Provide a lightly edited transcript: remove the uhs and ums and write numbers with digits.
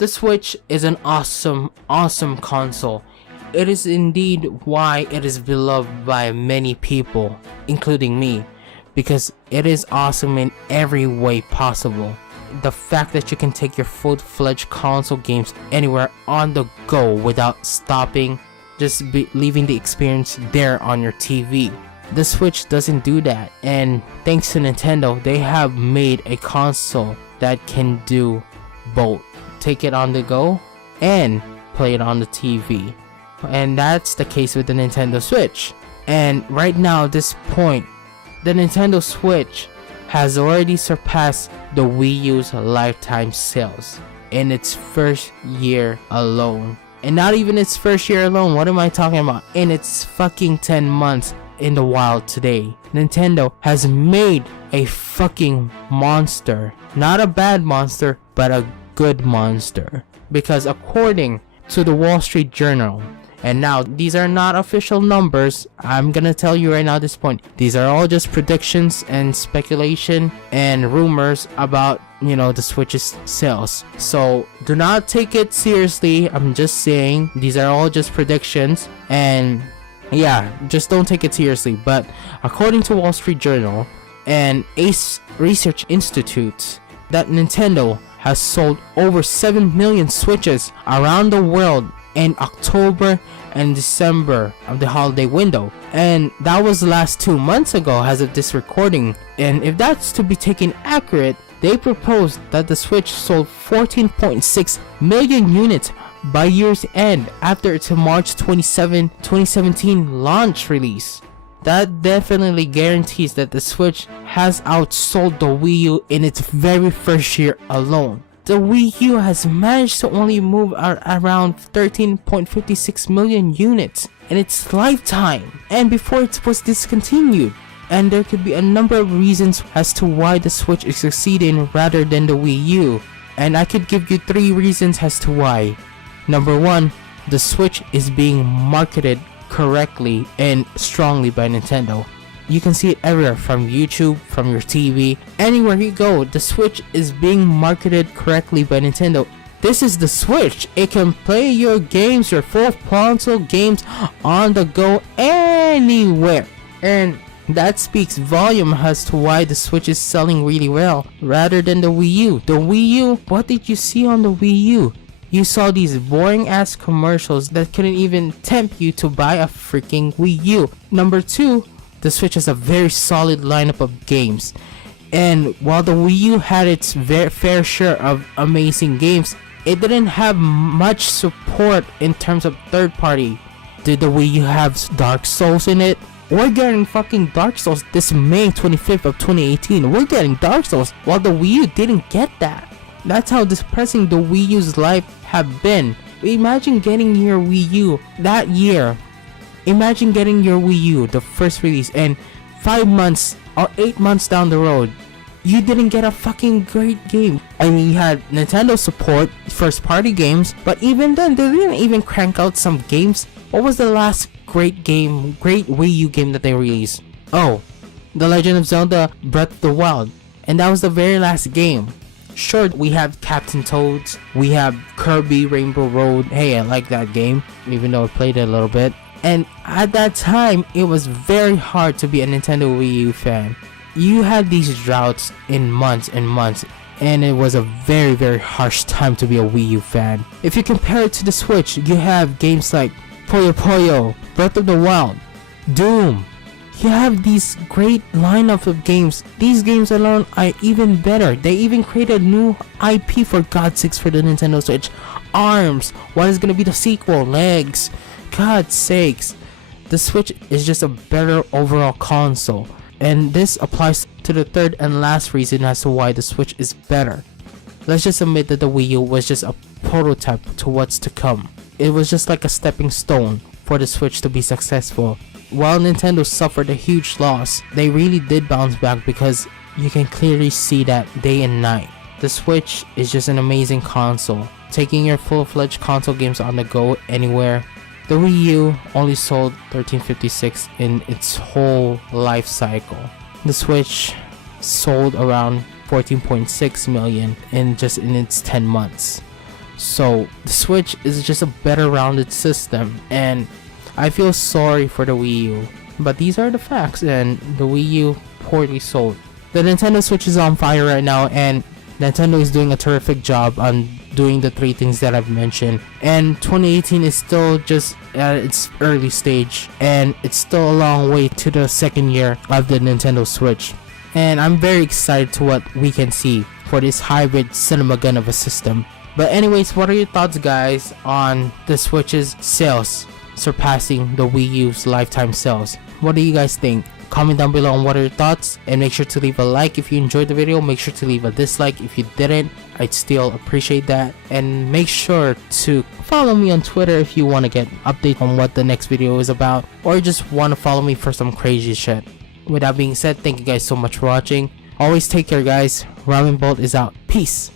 The Switch is an awesome console. It is indeed why it is beloved by many people, including me, because it is awesome in every way possible. The fact that you can take your full-fledged console games anywhere on the go without stopping, just leaving the experience there on your TV. The Switch doesn't do that, and thanks to Nintendo, they have made a console that can do both. Take it on the go and play it on the TV. And that's the case with the Nintendo Switch. And right now at this point, the Nintendo Switch has already surpassed the Wii U's lifetime sales in its first year alone. And not even its first year alone, what am I talking about? In its fucking 10 months in the wild today, Nintendo has made a fucking monster. Not a bad monster, but a good monster. Because according to the Wall Street Journal, and now these are not official numbers, I'm gonna tell you right now at this point, these are all just predictions and speculation and rumors about, you know, the Switch's sales. So do not take it seriously. I'm just saying these are all just predictions, and yeah, just don't take it seriously. But according to Wall Street Journal and Ace Research Institute, that Nintendo has sold over 7 million Switches around the world in October and December of the holiday window, and that was the last 2 months ago as of this recording. And if that's to be taken accurate, they proposed that the Switch sold 14.6 million units by year's end after its March 2017 launch release. That definitely guarantees that the Switch has outsold the Wii U in its very first year alone. The Wii U has managed to only move around 13.56 million units in its lifetime, and before it was discontinued. And there could be a number of reasons as to why the Switch is succeeding rather than the Wii U, and I could give you 3 reasons as to why. Number 1, the Switch is being marketed correctly and strongly by Nintendo. You can see it everywhere, from YouTube, from your TV, anywhere you go. The Switch is being marketed correctly by Nintendo. This is the Switch. It can play your games, your full console games on the go anywhere. And that speaks volume as to why the Switch is selling really well rather than the Wii U. The Wii U, what did you see on the Wii U? You saw these boring ass commercials that couldn't even tempt you to buy a freaking Wii U. Number 2, the Switch has a very solid lineup of games. And while the Wii U had its fair share of amazing games, it didn't have much support in terms of third party. Did the Wii U have Dark Souls in it? We're getting fucking Dark Souls this May 25th of 2018. We're getting Dark Souls while the Wii U didn't get that. That's how depressing the Wii U's life have been. Imagine getting your Wii U that year. Imagine getting your Wii U, the first release, and 5 months or 8 months down the road, you didn't get a fucking great game. I mean, you had Nintendo support first party games, but even then, they didn't even crank out some games. What was the last great Wii U game that they released? Oh, The Legend of Zelda Breath of the Wild. And that was the very last game. Sure, we have Captain Toads, we have Kirby Rainbow Road. Hey, I like that game, even though I played it a little bit. And at that time, it was very hard to be a Nintendo Wii U fan. You had these droughts in months and months, and it was a very, very harsh time to be a Wii U fan. If you compare it to the Switch, you have games like Puyo Puyo, Breath of the Wild, Doom. You have these great lineup of games. These games alone are even better. They even created new IP, for God's sakes, for the Nintendo Switch. ARMS. What is going to be the sequel? Legs. God's sakes. The Switch is just a better overall console. And this applies to the third and last reason as to why the Switch is better. Let's just admit that the Wii U was just a prototype to what's to come. It was just like a stepping stone for the Switch to be successful. While Nintendo suffered a huge loss, they really did bounce back, because you can clearly see that day and night. The Switch is just an amazing console, taking your full-fledged console games on the go anywhere. The Wii U only sold 1356 in its whole life cycle. The Switch sold around 14.6 million in its 10 months. So the Switch is just a better rounded system, and I feel sorry for the Wii U, but these are the facts, and the Wii U poorly sold. The Nintendo Switch is on fire right now, and Nintendo is doing a terrific job on doing the 3 things that I've mentioned. And 2018 is still just at its early stage, and it's still a long way to the 2nd year of the Nintendo Switch. And I'm very excited to what we can see for this hybrid cinema gun of a system. But anyways, what are your thoughts, guys, on the Switch's sales surpassing the Wii U's lifetime sales? What do you guys think? Comment down below on what are your thoughts, and make sure to leave a like if you enjoyed the video. Make sure to leave a dislike if you didn't. I'd still appreciate that. And make sure to follow me on Twitter if you want to get updates on what the next video is about, or just want to follow me for some crazy shit. With that being said, thank you guys so much for watching. Always take care, guys. Ramenbolt is out. Peace.